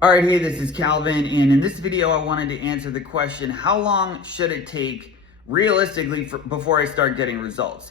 All right, hey, this is Calvin, and in this video, I wanted to answer the question, how long should it take realistically before I start getting results?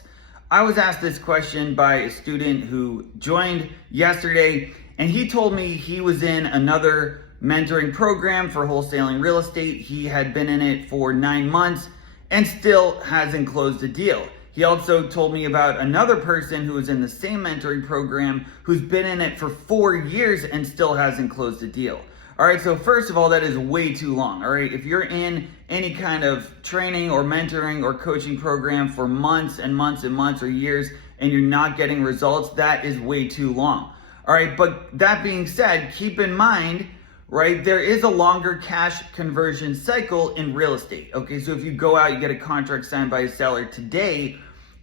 I was asked this question by a student who joined yesterday, and he told me he was in another mentoring program for wholesaling real estate. He had been in it for 9 months and still hasn't closed a deal. He also told me about another person who was in the same mentoring program who's been in it for 4 years and still hasn't closed a deal. All right, so first of all, that is way too long. All right, if you're in any kind of training or mentoring or coaching program for months and months and months or years and you're not getting results, that is way too long. All right, but that being said, keep in mind, right, there is a longer cash conversion cycle in real estate. Okay, so if you go out, you get a contract signed by a seller today,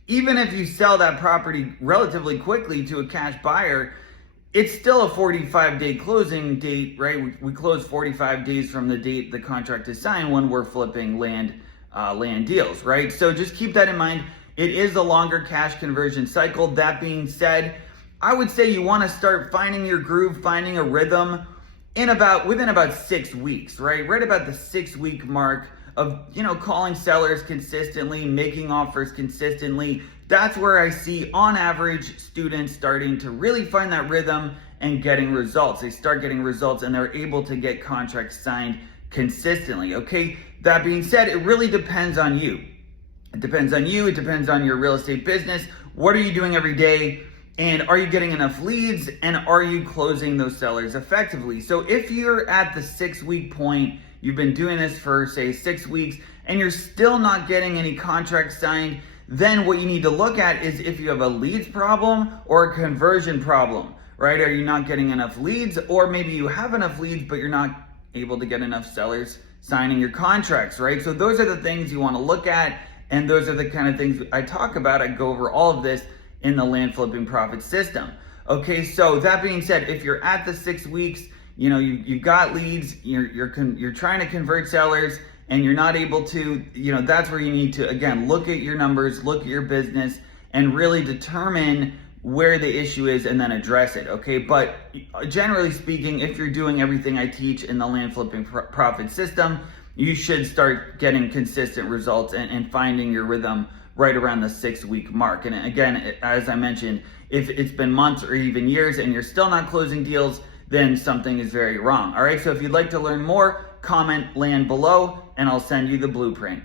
even if you sell that property relatively quickly to a cash buyer, it's still a 45-day closing date, right? We close 45 days from the date the contract is signed when we're flipping land deals, right? So just keep that in mind. It is a longer cash conversion cycle. That being said, I would say you want to start finding your groove, finding a rhythm within about 6 weeks, right? Right about the 6-week mark of, calling sellers consistently, making offers consistently. That's where I see on average students starting to really find that rhythm and getting results. They start getting results and they're able to get contracts signed consistently. Okay, that being said, it really depends on you. It depends on you, it depends on your real estate business. What are you doing every day? And are you getting enough leads? And are you closing those sellers effectively? So if you're at the 6-week point, you've been doing this for say 6 weeks, and you're still not getting any contracts signed, then what you need to look at is if you have a leads problem or a conversion problem, right? Are you not getting enough leads? Or maybe you have enough leads, but you're not able to get enough sellers signing your contracts, right? So those are the things you want to look at. And those are the kind of things I talk about. I go over all of this in the Land Flipping Profit System. Okay, so that being said, if you're at the 6 weeks, you've got leads, you're trying to convert sellers and you're not able to, that's where you need to, again, look at your numbers, look at your business and really determine where the issue is and then address it, okay? But generally speaking, if you're doing everything I teach in the Land Flipping Profit System, you should start getting consistent results and finding your rhythm right around the 6-week mark. And again, as I mentioned, if it's been months or even years and you're still not closing deals, then something is very wrong. All right, so if you'd like to learn more, comment land below and I'll send you the blueprint.